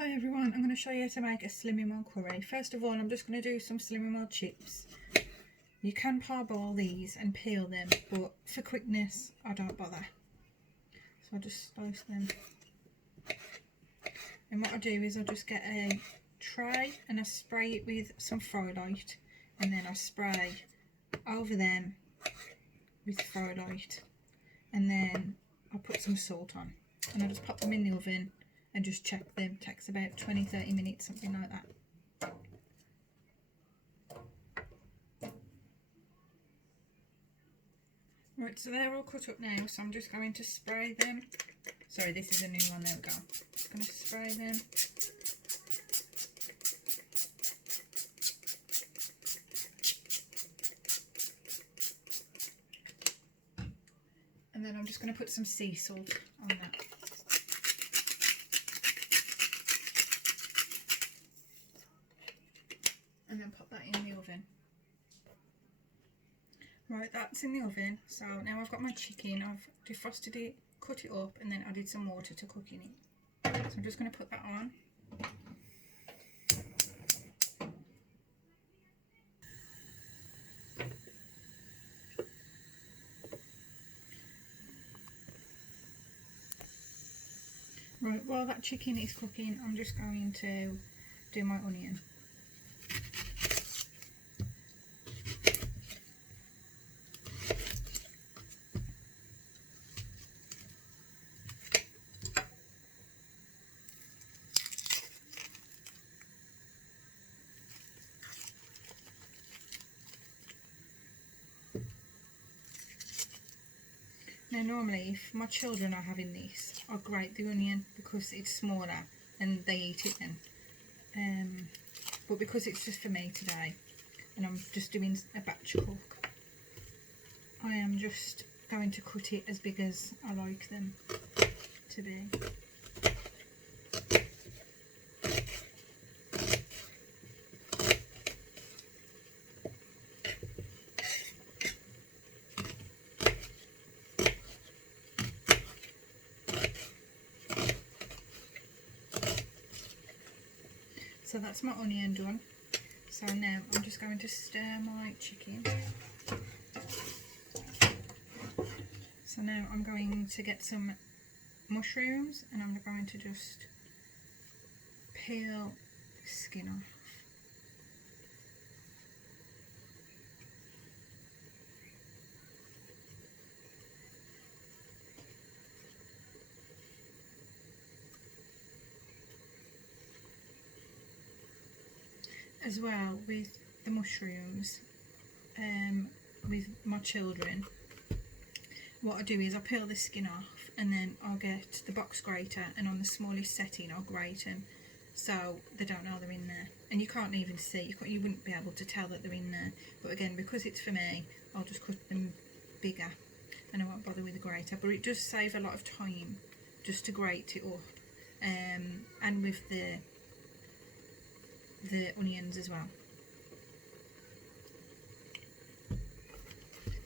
Hi everyone, I'm going to show you how to make a slimming mild curry. First of all, I'm just going to do some slimming mild chips. You can parboil these and peel them, but for quickness I don't bother. So I just slice them. And what I do is I just get a tray and I spray it with some fry light, and then I spray over them with fry light, and then I put some salt on, and I just pop them in the oven and just check them. It takes about 20-30 minutes, something like that. Right, so they're all cut up now, so I'm just going to spray them. Sorry, this is a new one, there we go. Just going to spray them. And then I'm just going to put some sea salt on that. And then pop that in the oven. Right, that's in the oven. So now I've got my chicken. I've defrosted it, cut it up, and then added some water to cook in it. So I'm just going to put that on. Right, while that chicken is cooking, I'm just going to do my onion. Now normally if my children are having this, I grate the onion because it's smaller and they eat it then. But because it's just for me today and I'm just doing a batch cook, I am just going to cut it as big as I like them to be. So that's my onion done. So now I'm just going to stir my chicken. So now I'm going to get some mushrooms and I'm going to just peel the skin off. As well with the mushrooms, with my children, what I do is I peel the skin off and then I'll get the box grater and on the smallest setting I'll grate them so they don't know they're in there, and you can't even see, you wouldn't be able to tell that they're in there, but again because it's for me I'll just cut them bigger and I won't bother with the grater, but it does save a lot of time just to grate it up, and with the onions as well.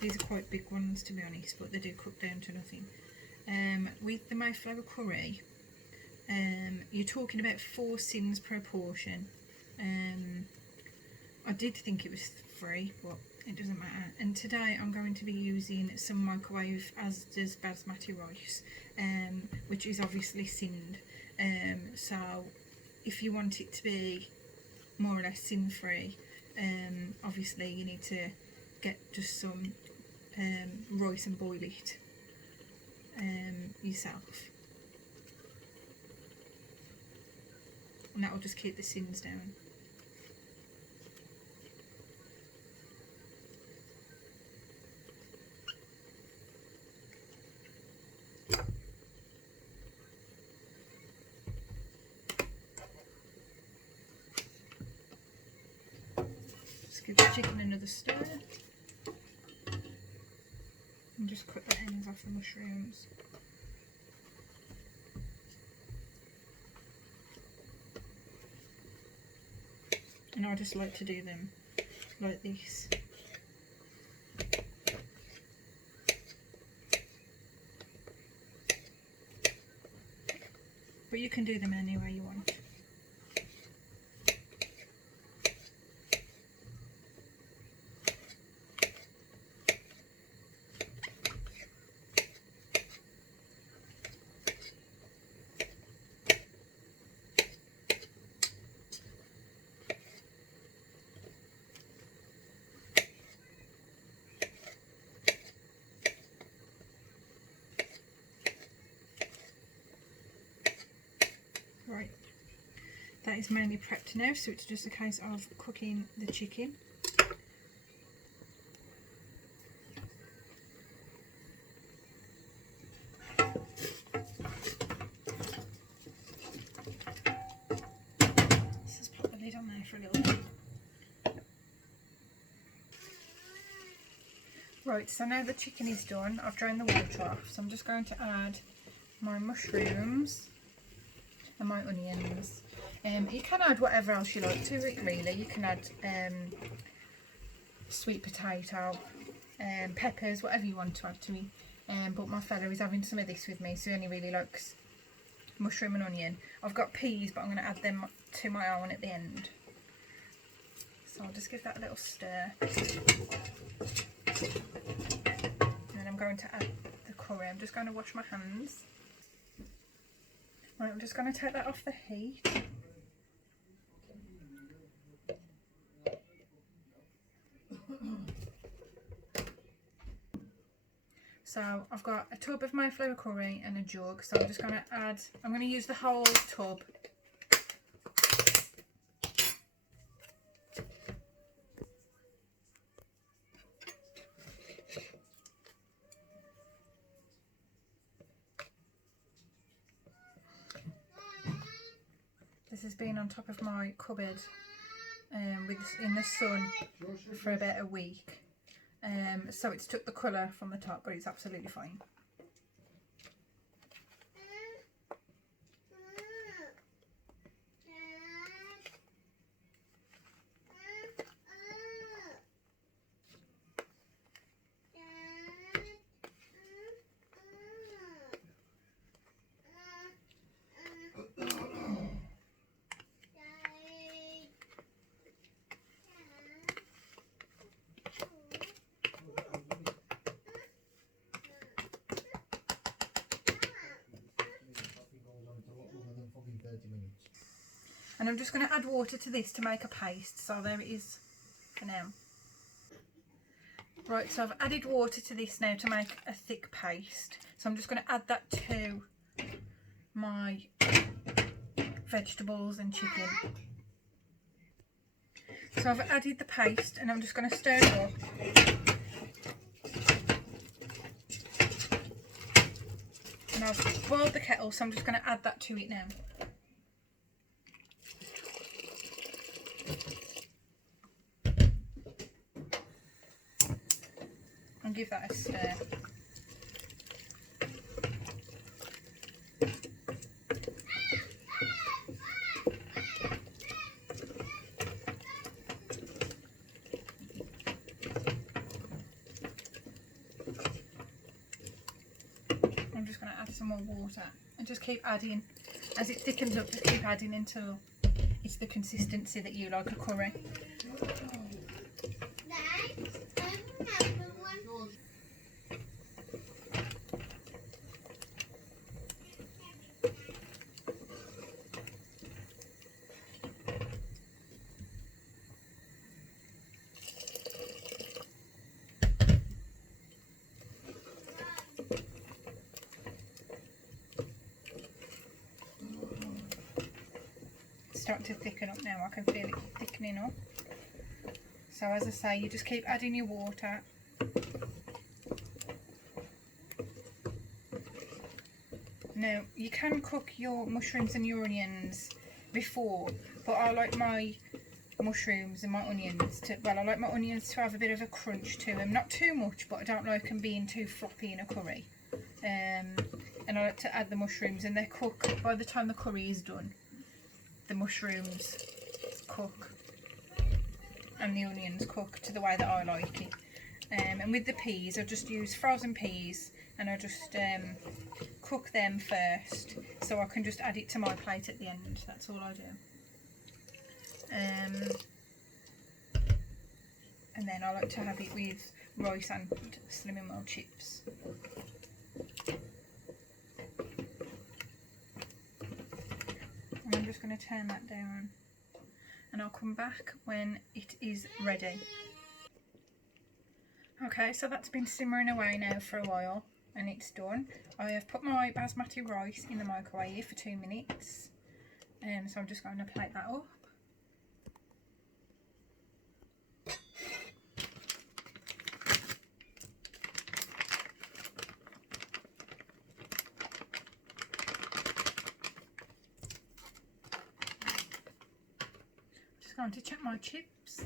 These are quite big ones to be honest, but they do cook down to nothing. With the mayflour curry, you're talking about 4 syns per portion. I did think it was 3, but it doesn't matter. And today I'm going to be using some microwave Asda's basmati rice, which is obviously synned. So if you want it to be more or less sin free, obviously you need to get just some rice and boil it yourself, and that will just keep the syns down. Just give the chicken another stir. And just cut the ends off the mushrooms. And I just like to do them like this. But you can do them any way you want. Right, that is mainly prepped now, so it's just a case of cooking the chicken. Let's just put the lid on there for a little bit. Right, so now the chicken is done, I've drained the water off, so I'm just going to add my mushrooms and my onions. You can add whatever else you like to it, really. You can add sweet potato, peppers, whatever you want to add to it. But my fella is having some of this with me, so he only really likes mushroom and onion. I've got peas, but I'm going to add them to my own at the end. So I'll just give that a little stir. And then I'm going to add the curry. I'm just going to wash my hands. Right, I'm just going to take that off the heat. So I've got a tub of mayflour curry and a jug, so I'm just going to add, I'm going to use the whole tub. This has been on top of my cupboard in the sun for about a week. So it's took the colour from the top, but it's absolutely fine. And I'm just going to add water to this to make a paste, so there it is for now. Right, so I've added water to this now to make a thick paste. So I'm just going to add that to my vegetables and chicken. So I've added the paste and I'm just going to stir it up. And I've boiled the kettle, so I'm just going to add that to it now. And give that a stir. I'm just going to add some more water and just keep adding. As it thickens up, just keep adding until it's the consistency that you like a curry. Starting to thicken up now. I can feel it thickening up. So as I say, you just keep adding your water. Now you can cook your mushrooms and your onions before, but I like my mushrooms and my onions to, well, I like my onions to have a bit of a crunch to them, not too much, but I don't like them being too floppy in a curry. And I like to add the mushrooms, and they cook by the time the curry is done. The mushrooms cook and the onions cook to the way that I like it. And with the peas, I just use frozen peas, and I just cook them first, so I can just add it to my plate at the end. That's all I do. And then I like to have it with rice and Slimming World chips. And I'm just going to turn that down, and I'll come back when it is ready. Okay, so that's been simmering away now for a while, and it's done. I have put my basmati rice in the microwave for 2 minutes, again, so I'm just going to plate that up. Just going to check my chips.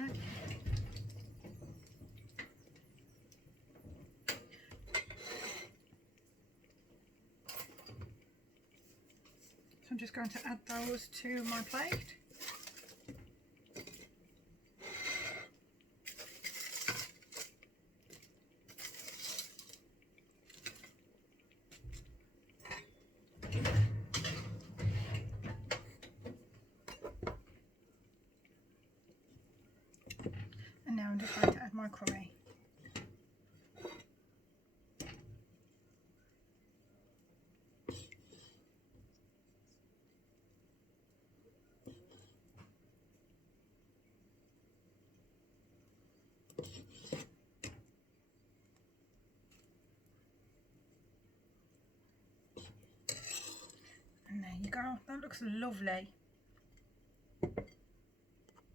Okay. So I'm just going to add those to my plate. And now I'm just going to add my curry. And there you go, that looks lovely.